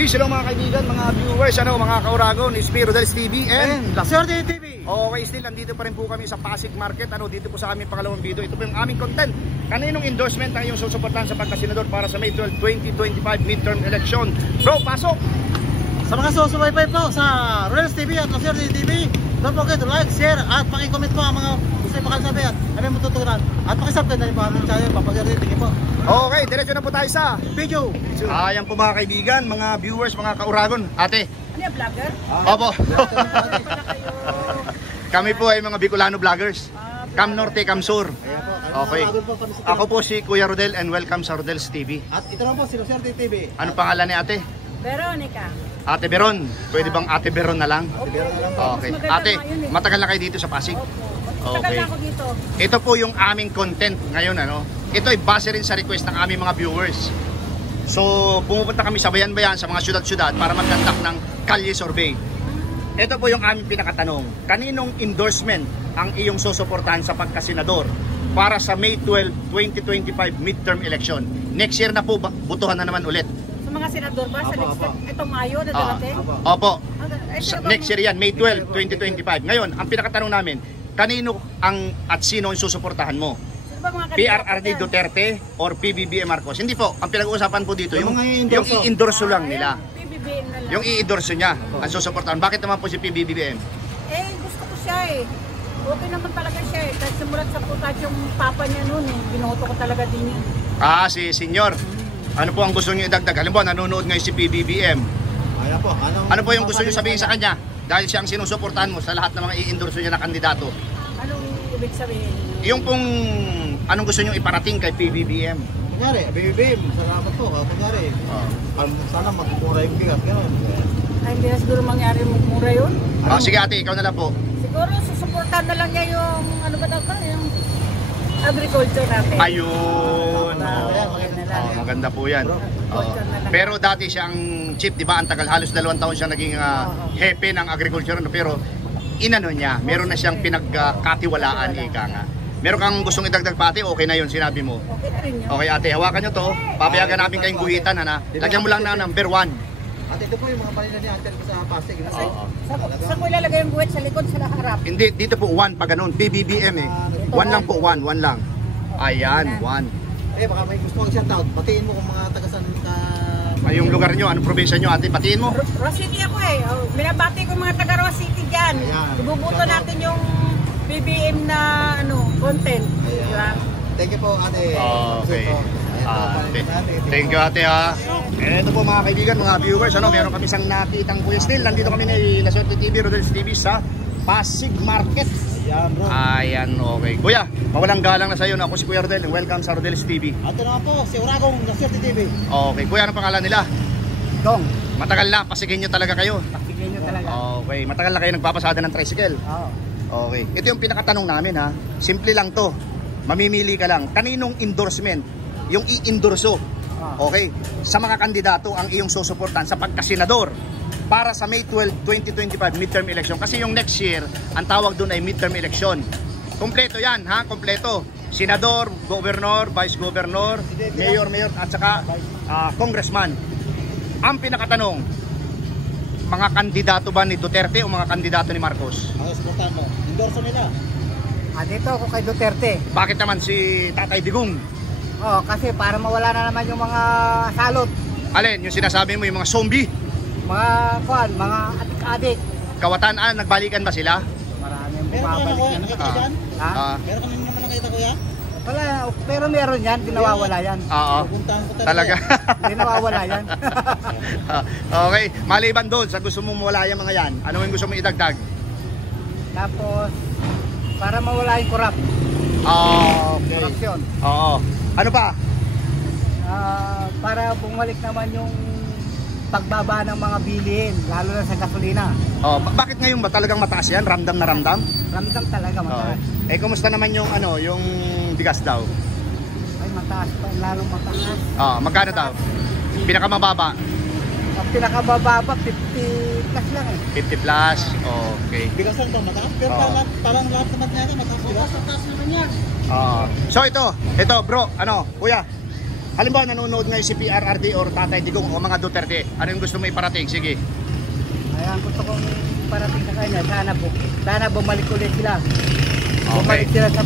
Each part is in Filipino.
Peace hello mga kaibigan, mga viewers, mga kauragon, is Rodel's TV and La Suerte TV. Okay, still nandito pa rin po kami sa Pasig Market, dito po sa aming pangalawang video. Ito po yung aming content. Kaninong endorsement ang iyong susuportahan sa pagkasenador para sa May 12, 2025 midterm election? Bro, pasok! Sa mga susubaybay po sa Rodel's TV at La Suerte TV, don't forget to like, share at paki-comment po ang mga gusto yung makalasabi at aming matutunan. At paki-subscribe na rin po ang channel, papagaritin po. Okay, diretso na po tayo sa video. Ayan po mga kaibigan, mga viewers, mga kauragon. Ate. Ano yung vlogger? Opo. Kami po ay mga Bicolano vloggers. Cam Norte, Cam Sur. Okay. Ako po si Kuya Rodel and welcome sa Rodel's TV. At ito na po si La Suerte TV. Ano pangalan ni ate? Veronica. Ate Beron. Pwede bang Ate Beron na lang? Okay. Ate, matagal na kayo dito sa Pasig? Matagal na ako dito. Ito po yung aming content ngayon, Ito ay base rin sa request ng aming mga viewers. So, pumupunta kami sa bayan-bayan, sa mga syudad-syudad para mag-conduct ng kalye survey. Ito po yung aming pinakatanong. Kaninong endorsement ang iyong susuportahan sa pagkasenador para sa May 12, 2025 midterm election? Next year na po, butuhan na naman ulit. Sa mga senador ba? Sa itong Mayo na darating? Opo. Next year yan, May 12, 2025. Ngayon, ang pinakatanong namin, kanino at sino ang susuportahan mo? PRRD Duterte or PBBM Marcos? Hindi po, ang pinag-uusapan po dito yung i-endorso lang nila. PBBM na lang. Yung i-endorso niya ang susuportahan. Bakit naman po si PBBM? Gusto ko siya Okay naman talaga siya Kasi simulat sa putat yung papa niya noon Binoto ko talaga din yun. Si Senyor. Ano po ang gusto niyo idagdag? Halimbawa, nanonood ngayon si PBBM. Ano po yung gusto niyo sabihin sa kanya? Dahil siya ang sinusuportahan mo sa lahat ng mga i-endorso niya na kandidato. Anong ibig sabihin? Yung pong anong gusto niyo iparating kay PBBM? Kunyari, PBBM, salamat po. Kunyari, sana magmura yung bigat. Gano'n. Ay, hindi na siguro mangyari magmura yun. Sige ate, ikaw na lang po. Siguro susuportahan na lang niya yung yung agriculture natin. Ayun. Maganda po yan. Pero dati siyang chief, di ba? Ang tagal, halos 2 taon siya naging hepe ng agriculture. Pero inano niya, meron na siyang pinagkatiwalaan, ika nga. Meron kang gustong idagdag pa ate, okay na yun, sinabi mo. Okay na rin yun. Okay ate, hawakan nyo to. Papayagan namin kayong guhitan, Lagyan mo lang na number 1. At ito po yung mga panila ni Uncle ko sa Pasig. Saan ko ilalagay yung buwet? Sa likod, sa harap? Hindi, dito po 1 pa ganun, PBBM 1 lang po, 1 lang. Ayan, 1. Baka may gusto kong shoutout. Patiin mo kung mga tagasan ka... Yung lugar nyo, anong probinsya nyo ate, patiin mo. Ross City ako Binabati ko mga taga Ross City dyan. Ibubuto natin yung BBM na content. Diba? Thank you po ate. Okay. Thank you ate Ito po mga kaibigan, mga viewers, meron kami isang nakitang Kuya Still. Nandito kami ni La Suerte TV, Rodel's TV sa Pasig Market. Ayan, okay. Kuya, mawalang galang na sa iyo. Ako si Kuya Rodel. Welcome sa Rodel's TV. Ito na po, si Uragong La Suerte TV. Okay, Kuya, anong pangalan nila? Dong. Matagal na, Pasigenyo talaga kayo. Pasigenyo talaga. Okay, matagal na kayo nagpapasada ng tricycle. Okay, ito yung pinakatanong namin Simple lang to. Mamimili ka lang. Kaninong endorsement? Yung i-endorso. Okay, sa mga kandidato ang iyong susuportan sa pagkasenador para sa May 12, 2025 midterm election. Kasi yung next year, ang tawag doon ay midterm election. Kompleto yan, kompleto. Senador, gobernador, vice governor, mayor, at saka congressman. Ang pinakatanong, mga kandidato ba ni Duterte o mga kandidato ni Marcos? Ang suportahan mo, endorso nila. Dito ako kay Duterte. Bakit naman si Tatay Digong? Kasi para mawala na naman yung mga salot. Alin, yung sinasabi mo, yung mga zombie? Mga adik-adik. Kawatan, nagbalikan ba sila? Maraming Meron ka bumabalik naman nakita dyan? Meron ka naman nakita ko yan? Wala, pero meron yan, di nawawala yan. Pupuntahan ko Talaga. Di nawawala yan. Okay, maliban doon, sa gusto mong mawala yung mga yan, ano yung gusto mong idagdag? Tapos, para mawala yung Okay. korupsyon. Ano pa? Para bumalik naman yung pagbaba ng mga bilihin, lalo na sa gasolina. Bakit ngayon ba talagang mataas yan? Ramdam na ramdam? Ramdam talaga mataas. Kumusta naman yung yung bigas daw? Ay, mataas pa, lalong mataas. Magkano daw? Pinakamababa? Ang pinakababa, 50 plus lang 50 plus? Okay. Bigas lang ito, mataas. Pero parang lahat naman niya, mataas bigas. Mataas naman yan. So ito bro, kuya. Halimbawa, nanonood ngayon si PRRD or Tatay Digong o mga Duterte. Ano yung gusto mo iparating? Sige. Ayan, gusto kong parating sa kanya, sana bumalik ulit sila. Okay. Bumalik sila sa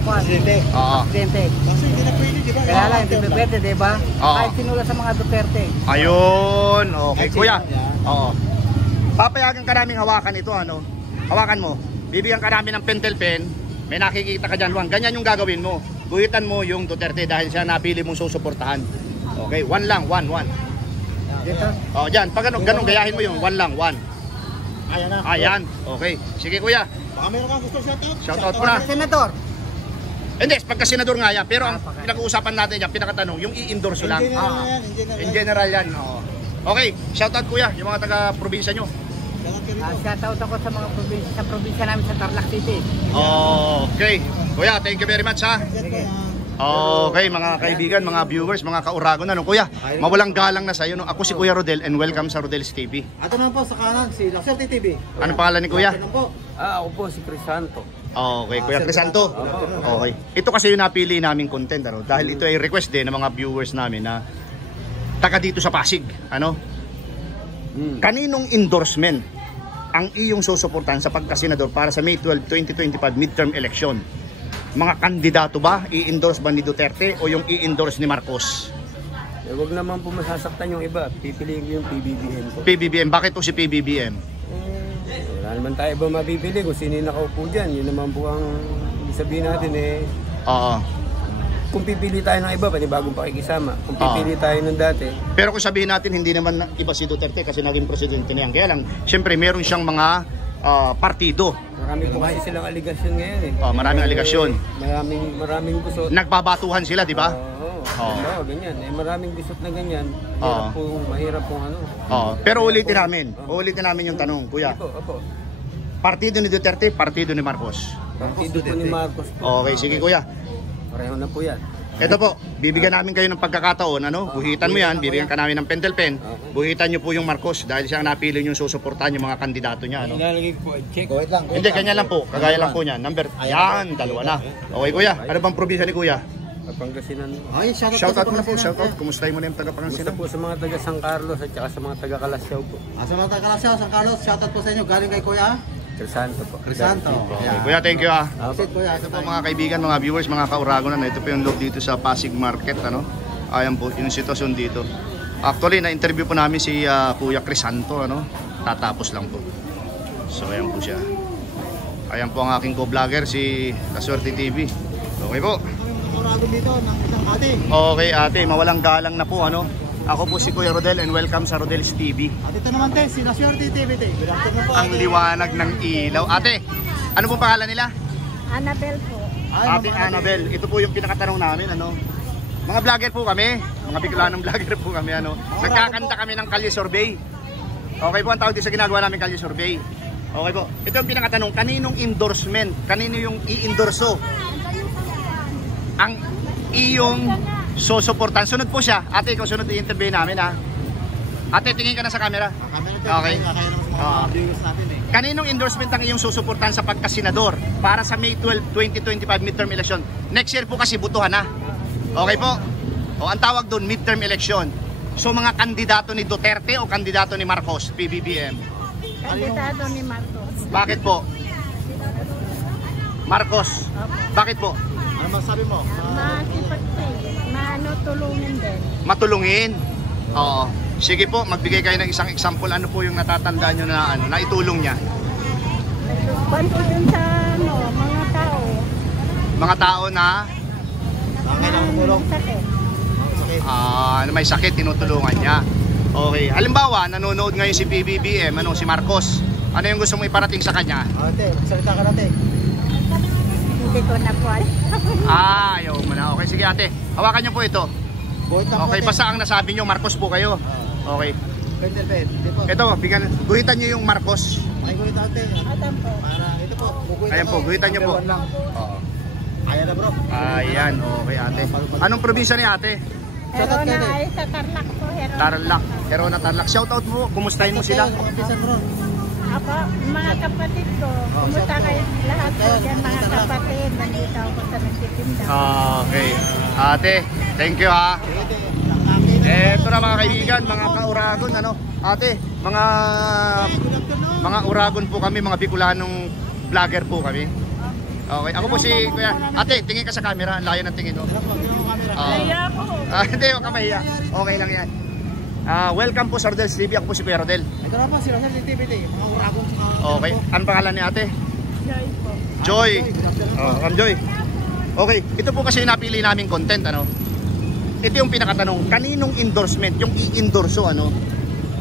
Presidente. Oo. presidente. Kasi hindi na pwede, di ba? Kaya lang, hindi pwede, di ba? Oo. Kahit sinula sa mga Duterte. Ayun. Okay, kuya. Yan. Oo. Papayagan ka namin hawakan ito, ano? Hawakan mo. Bibigyan ka namin ng pentel pen. May nakikita ka dyan, Juan. Ganyan yung gagawin mo. Guhitan mo yung Duterte dahil siya napili mong susuportahan. Okay, 1 lang, 1. Dito. Oh, dyan. Pag ganun, gayahin mo yung 1 lang, 1. Ayan na. Ayan. Okay. Sige, kuya. Baka meron kang gusto shoutout? Shoutout mo na. Senador. Hindi, pagka-senador nga yan. Pero ang pinag-uusapan natin yan, pinakatanong, yung i-endorse In lang. general na yan, In general yan. Oo. Okay, shoutout kuya, yung mga taga-probinsya nyo. Shoutout ka rito. Shoutout ako sa mga probinsya namin sa Tarlac City. Okay. Kuya, thank you very much ha. Okay, mga kaibigan, mga viewers, mga kauragon na. No? Kuya, mawalang galang na sa'yo. No? Ako si Kuya Rodel and welcome sa Rodel's TV. Ato naman po sa kanan, si La Suerte TV. Ano pangalan ni Kuya? Ato naman po. Ako po si Crisanto. Okay, Kuya Crisanto. Okay. Ito kasi yung napili naming content. Ano? Dahil ito ay request din ng mga viewers namin na taga dito sa Pasig. Ano? Kaninong endorsement ang iyong susuportahan sa pagkasenador para sa May 12, 2025 midterm election? Mga kandidato ba? I-endorse ba ni Duterte o yung i-endorse ni Marcos? Huwag naman po masasaktan yung iba. Pipiliin ko yung PBBM ko. PBBM. Bakit po si PBBM? Wala naman tayo ba mabibili kung sino yung nakaupo dyan. Yun naman po ang sabihin natin eh. Oo. Kung pipili tayo ng iba, pati bagong pakikisama. Kung pipili tayo ng dati. Pero kung sabihin natin hindi naman iba si Duterte kasi naging presidente niyan. Kaya lang, syempre meron siyang mga partido. Marami po kasi silang aligasyon ngayon eh. Maraming aligasyon. Maraming gusot. Nagbabatuhan sila, di ba? Oo, ganyan. Eh, maraming gusot na ganyan. Mahirap pong ano. Pero ulitin namin yung tanong, Kuya. Opo. Partido ni Duterte, partido ni Marcos. Partido po ni Marcos po. Okay, sige Kuya. Pareho na po yan. Ito po, bibigyan namin kayo ng pagkakataon, ano? Buhitan mo yan, bibigyan ka namin ng pentel pen. Buhitan nyo po yung Marcos dahil siya ang napili nyo susuportahan yung mga kandidato niya, ano? Ilalagay po, check. Wait lang. Hindi, ganyan lang po. Kagaya lang po niya. Number, yan, dalawa na. Okay, Kuya. Ano bang probinsya ni Kuya? Pangasinan. Ay, Shoutout mo na po, shoutout. Kumustahin mo na yung taga-Pangasinan. Gusto po sa mga taga San Carlos at saka sa mga taga Kalasyaw po. Sa mga taga-Kalasyaw, San Carlos, shoutout po sa inyo. Galing kay Kuya Crisanto po. Crisanto. Okay, Kuya, thank you ha. Sit, Kuya. Ito po mga kaibigan, mga viewers, mga kauragonan. Ito po yung loob dito sa Pasig Market, ano? Ayan po, yung sitwasyon dito. Actually, na-interview po namin si Kuya Crisanto, ano? Tatapos lang po. So, ayan po siya. Ayan po ang aking co-vlogger, si La Suerte TV. Okay po. Kauragon dito ng isang ate. Okay ate, mawalang galang na po, ano? Ako po si Kuya Rodel and welcome sa Rodel's TV. At ito naman te, si La Suerte TV te. Good afternoon po. Ang liwanag ng ilaw. Ate, ano po pangalan nila? Annabel po. Ate Annabel. Ito po yung pinakatanong namin, ano? Mga vlogger po kami. Mga Bicolanong vlogger po kami, ano? Nagkakanta kami ng Kalye Survey. Okay po ang tawag din sa ginagawa namin Kalye Survey. Okay po. Ito yung pinakatanong, kaninong endorsement? Kanino yung i-endorso? Ang iyong susuportan. Sunod po siya. Ate, ikaw sunod i-interview namin, ha? Ate, tingin ka na sa camera. Okay. Kaninong endorsement ang iyong susuportan sa pagkasenador para sa May 12, 2025 midterm election? Next year po kasi butuhan na. Okay po? O, ang tawag doon, midterm election. So, mga kandidato ni Duterte o kandidato ni Marcos, PBBM? Kandidato ni Marcos. Bakit po? Marcos. Bakit po? Ano masabi mo? Tulungin din. Matulungin. Oo. Sige po, magbigay kayo ng isang example. Ano po yung natatandaan nyo na, na itulong niya? Banto dun sa mga tao. Mga tao na Sakit. may sakit, tinutulungan niya. Okay. Halimbawa, nanonood ngayon si PBBM, si Marcos. Ano yung gusto mo iparating sa kanya? Ate, salita ka natin. Hindi ko na po alam. Ayaw mo na. Okay, sige ate. Hawakan niyo po ito. Okay, basta ang nasabi niyo, Marcos po kayo. Okay. Ito, guhitan niyo yung Marcos. Pakiguhit ate. Adam po. Para ito po. Ayan po, guhitan niyo po. Oo. Ayan na bro. Ayan, okay ate. Anong probinsya ni ate? Pero na ay sa Tarlac po. Tarlac. Herona Tarlac. Shoutout mo, kumustahin mo sila? Ako, mga kapatid ko, kumusta kayo lahat po dyan mga kapatid, dito ako sa nagtitinda. Okay. Ate, thank you ha. Eto na mga kaibigan, mga ka-Uragon, ano? Ate, mga Uragon po kami, mga Bicolanong vlogger po kami. Okay, ako po si Kuya. Ate, tingin ka sa camera, ang layo ng tingin mo. Kaya ako. Hindi, huwag ka mahiya. Okay lang yan. Welcome po sa Rodel's TV, ako po si Kuya Rodel. Ito na po, si Rosel TV, mga Uragon sa Okay, anong pangalan ni ate? Joy po. Joy. Ma'am Joy. Okay, ito po kasi napili naming content, ano? Ito yung pinakatanong, kaninong endorsement, yung i-endorso, ano?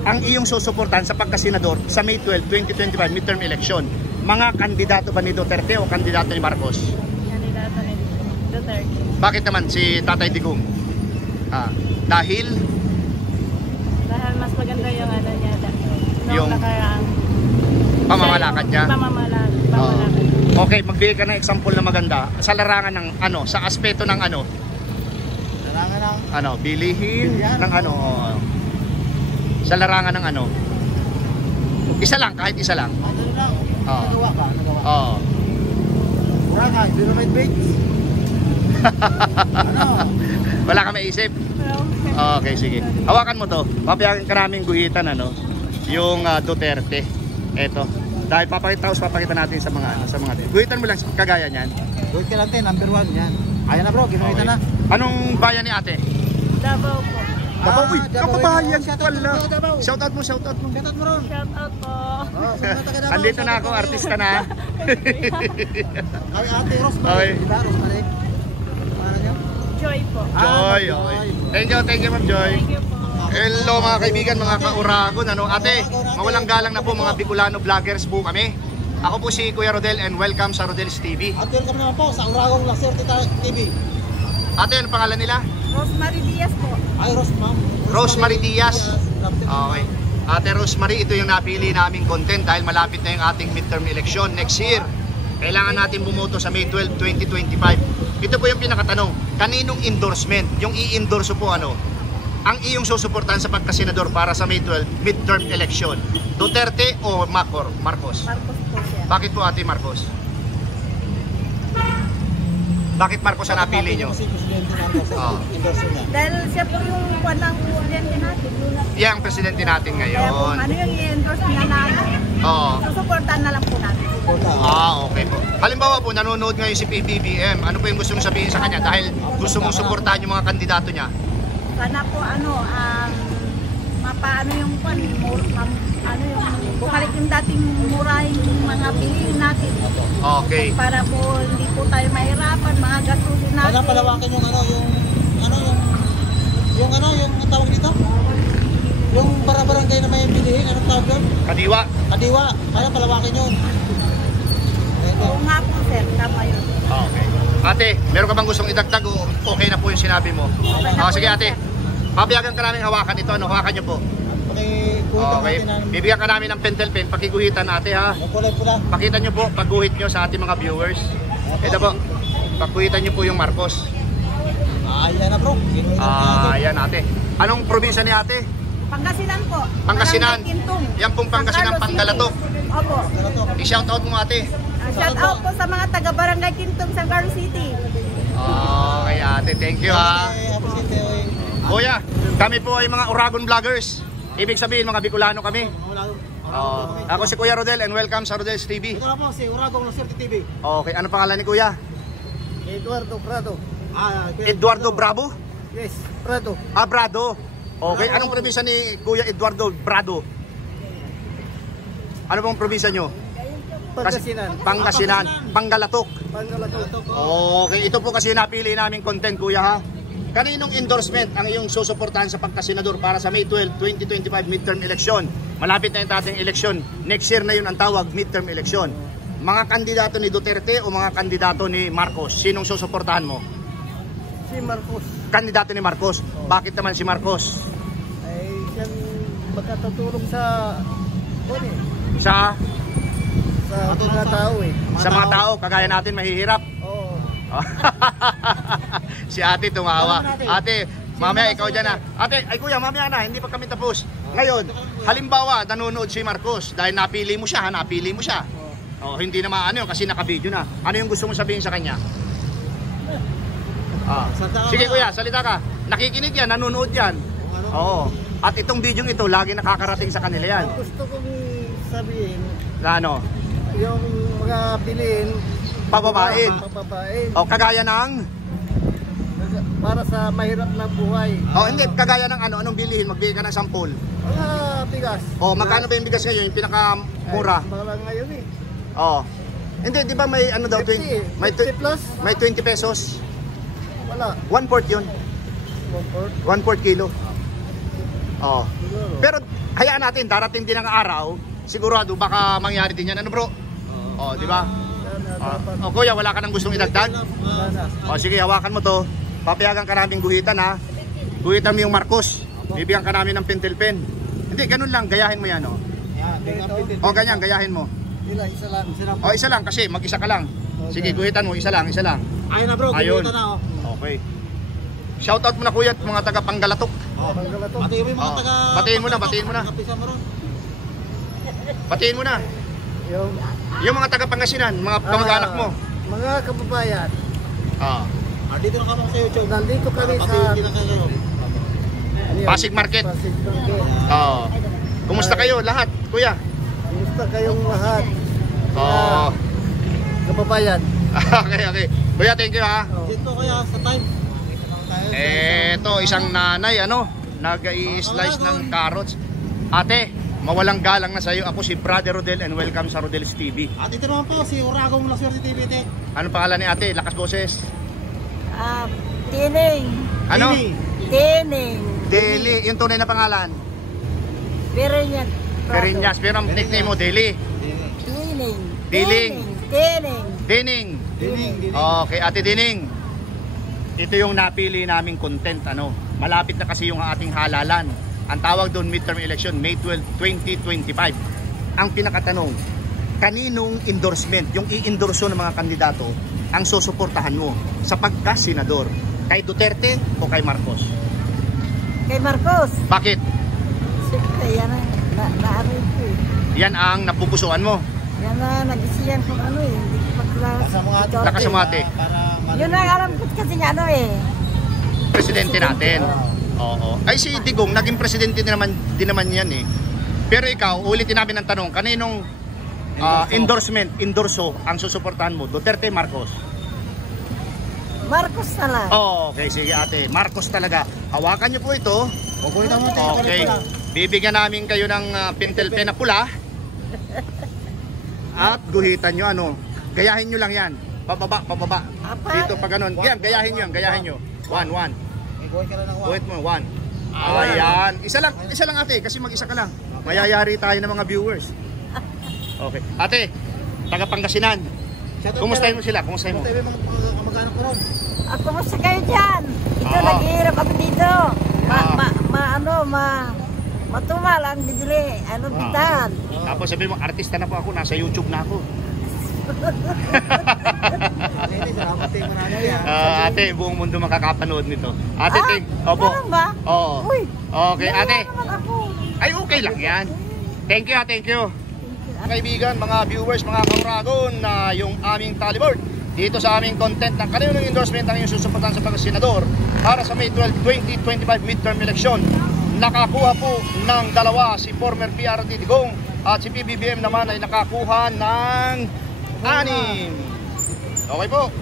Ang iyong susuportahan sa pagkasenador sa May 12, 2025 midterm election. Mga kandidato ba ni Duterte o kandidato ni Marcos? Kandidato ni Duterte. Bakit naman si Tatay Digong? Dahil Dahil mas maganda yung ano niya. Yung nakaraang pamamalakad niya. Pamamalakad. Okay, magbigay ka ng example na maganda sa larangan ng ano, sa aspeto ng ano, Larangan ng ano, bilihin ng ano, sa larangan ng ano. Isa lang, kahit isa lang. ano lang. Nagawa ka, nagawa. Oo. Larangan, dynamite bakes. Ano? Wala ka maisip. Okay, sige. Hawakan mo to. Papayagan ka namin guhitan, ano, yung Duterte. Eto. Dahil papakita natin sa mga ano, sa mga. Guhitan mo lang kagaya niyan. Gold ka lang number 1 yan. Ayan na bro, ginawita na. Anong bayan ni ate? Davao po. Davao, uy, Davao. kapabayan Shout out pala. mo, Davao. Shoutout mo. Shoutout mo ron. Shout out po. Andito na ako, artista na. Ay, Ate Rosemary. Okay. Diba, Rosemary? Ano niya? Joy po. Joy, okay. Thank you, Ma'am Joy. Thank you po. Hello mga kaibigan, mga ka-Uragon, ano? Ate, mawalang galang na po mga Bicolano vloggers po kami. Ako po si Kuya Rodel and welcome sa Rodel's TV. At welcome naman po sa Uragon Laser TV. Ate, ano pangalan nila? Rosemary Diaz po. Ay, ma'am. Rosemary Diaz. Okay. Ate Rosemary, ito yung napili naming content dahil malapit na yung ating midterm election next year. Kailangan natin bumoto sa May 12, 2025. Ito po yung pinakatanong, kaninong endorsement? Yung i-endorso po ano? Ang iyong susuportahan sa pagkasenador para sa May 12 midterm election? Duterte o Marcos? Marcos po siya. Bakit po Ate Marcos? Bakit Marcos ang napili nyo? Kasi Presidente Marcos, endorso niya. Dahil siya po yung kwanang presidente natin. Yan ang presidente natin Kaya kung ngayon. ano yung i-endorse niya na ano, Oo. susuportahan na lang po natin. Okay po. Halimbawa po, nanonood ngayon si PBBM. Ano po yung gusto mong sabihin sa kanya? Dahil gusto mong suportahan yung mga kandidato niya. Sana po mapaano yung ano yung bumalik yung dating mura yung mga bilihin natin. Okay. Para po hindi po tayo mahirapan, mga gastusin natin. Sana palawakin yung yung tawag dito? Yung barangay na may bilihin, anong tawag doon? Kadiwa. Kadiwa, sana palawakin yun. Oo nga po sir, tama yun. Okay. Ate, meron ka bang gustong idagdag o okay na po yung sinabi mo? Sige ate, papayagan ka namin hawakan ito. Ano, hawakan niyo po. Okay. Bibigyan ka namin ng pentel pen, pakiguhitan ate ha. Pula. Pakita nyo po, pagguhit nyo sa ating mga viewers. Ito po, pagguhitan nyo po yung Marcos. Ayan na bro. Ayan ate. Anong probinsya ni ate? Pangasinan po. Pangasinan. Barangay Kintong. Yan pong Pangasinan, San Carlos Panggalatok. City. Opo. I-shoutout mo ate. Shout out po sa mga taga Barangay Kintong, San Carlos City. Okay ate, thank you ha. Kuya, kami po ay mga Uragon vloggers. Ibig sabihin mga Bicolano kami. Ako si Kuya Rodel and welcome sa Rodel's TV. Ito na po si Uragon Laser TV. Okay, ano pangalan ni Kuya? Eduardo Prado. Eduardo Bravo? Yes, Prado. Brado. Okay, anong probinsya ni Kuya Eduardo Brado? Ano pong probinsya nyo? Pangasinan. Panggalatok. Okay, ito po kasi napili naming content Kuya ha. Kaninong endorsement ang iyong susuportahan sa pagkasenador para sa May 12, 2025 midterm election? Malapit na yung ating election. Next year na yun ang tawag, midterm election. Mga kandidato ni Duterte o mga kandidato ni Marcos? Sinong susuportahan mo? Si Marcos Kandidato ni Marcos. Bakit naman si Marcos? ay siyang magkatutulong sa mga tao eh. Sa mga tao, kagaya natin mahihirap. Oo. Si ate tumawa. Ate, mamaya ikaw dyan na. Ate, ay kuya, mamaya na, hindi pa kami tapos. Ngayon, halimbawa, nanonood si Marcos dahil napili mo siya. Oh, hindi na maano yun kasi naka-video na. Ano yung gusto mo sabihin sa kanya? Sige kuya, salita ka. Nakikinig yan, nanonood yan. Oo. At itong video ito, lagi nakakarating sa kanila yan. Gusto kong sabihin, Na ano? yung mga bilhin, Pababain. pababain, O, kagaya ng... para sa mahirap na buhay. O, hindi. Kagaya ng ano, anong bilihin? Magbigay ka ng sampul. Mga bigas. O, magkano ba yung bigas ngayon? Yung pinakamura? Mahal lang ngayon eh. O. Hindi, di ba may ano daw? 50, May 50 plus? May 20 pesos. Wala. 1/4 yun. 1/4 kilo. O. Pero, hayaan natin. Darating din ang araw. Sigurado, baka mangyari din yan. Ano bro? O, di ba? O, kuya, wala ka nang gustong idagdag? O, sige, hawakan mo to. Papayagan ka namin guhitan ha. Guhitan mo yung Marcos. Bibigyan ka namin ng pentel pen. Hindi, ganun lang. Gayahin mo yan o. O, ganyan, gayahin mo. Isa lang. O, isa lang kasi mag-isa ka lang. Sige, guhitan mo. Isa lang, isa lang. Ayun na bro, Ayun. kumita na Okay. Shoutout mo na kuya at mga taga Panggalatok. Batiin mo yung mga taga... Batiin mo na, batiin mo na. Batiin mo na. Yung mga taga Pangasinan, mga kamag-anak mo. Mga kababayan, Ah. dito na kami sa YouTube. Nandito kami sa Pasig Market. Pasig Market. Oo. Kumusta kayo lahat, kuya? Kumusta kayong lahat? Oo. Kababayan. Okay, okay. Kuya, thank you ha. Dito kaya sa time. Eto, isang nanay, ano, nag-i-slice ng carrots. Ate, mawalang galang na sa'yo. Ako si Brother Rodel and welcome sa Rodel's TV. At ito naman po, si Uragong Laswerte TV. Ano pangalan ni ate? Lakas boses. Tining. Ano? Tining. Deli. Yung tunay na pangalan. Perinyas. Perinyas. Pero ang nickname mo, Deli. Tining. Diling. Tining. Dining. Okay, ate Dining. Ito yung napili naming content, ano. Malapit na kasi yung ating halalan. Ang tawag doon midterm election, May 12, 2025. Ang pinakatanong, kaninong endorsement, yung i-endorso ng mga kandidato, ang susuportahan mo sa pagka-senador? Kay Duterte o kay Marcos? Kay Marcos. Bakit? Siyempre, yan ang naarin ko eh. Yan ang napupusuan mo. Yan na nag-isiyan kung ano eh. Hindi ko pagkala. Nakasumate. Yun ang alam ko kasi nga ano eh. Presidente natin. Oo. Ay si Digong, naging presidente din naman yan eh. Pero ikaw, ulitin namin ang tanong, kaninong endorso ang susuportahan mo? Duterte, Marcos? Marcos na lang. Okay, sige ate. Marcos talaga. Hawakan niyo po ito. Okay. Bibigyan namin kayo ng pentel pen na pula. At guhitan nyo ano. Gayahin nyo lang yan. Pababa, pababa. Dito pa ganun. Yan, gayahin nyo yan. Gayahin nyo. 1, 1. Guhit mo, 1. Ayan. Isa lang ate. Kasi mag-isa ka lang. Mayayari tayo ng mga viewers. Okay. Ate, taga Pangasinan. Kumustahin mo sila? Kumustahin mo? Kumusta kayo dyan? Ito, naghihirap ako dito. Matumal ang bibili. Ano bitan? Tapos sabi mo, artista na po ako. Nasa YouTube na ako. Ate, buong mundo makakapanood nito. Ate, opo. Ganun ba? Oo. Uy, Okay, ate. naman ako. Ay, okay lang yan. Thank you, thank you. Kaibigan, mga viewers, mga kauragon, na yung aming tallyboard dito sa aming content ng kaninong endorsement ang yung susuportahan sa pagkasenador para sa May 12, 2025 midterm election. Nakakuha po ng 2 si former PRD Digong at si PBBM naman ay nakakuha ng 6. Okay po.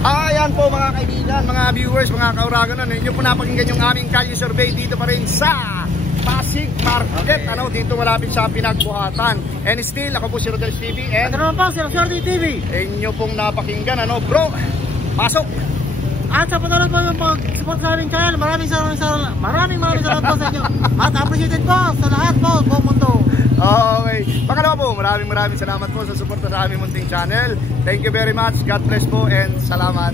Ayan po mga kaibigan, mga viewers, mga kauragon, ninyo po napakinggan yung aming kalye survey dito pa rin sa Pasig Market, ano, dito malapit sa Pinagbuhatan. And still, ako po si Rodel's TV and Ano naman po, si Laswerte TV. inyo pong napakinggan, ano, bro, pasok! At sa panonood po yung pag-support sa aming channel, maraming salamat po sa inyo. At appreciated po sa lahat po, buong mundo. Okay, pangalawa po, maraming salamat po sa suporta sa aming munting channel. Thank you very much, God bless po and salamat.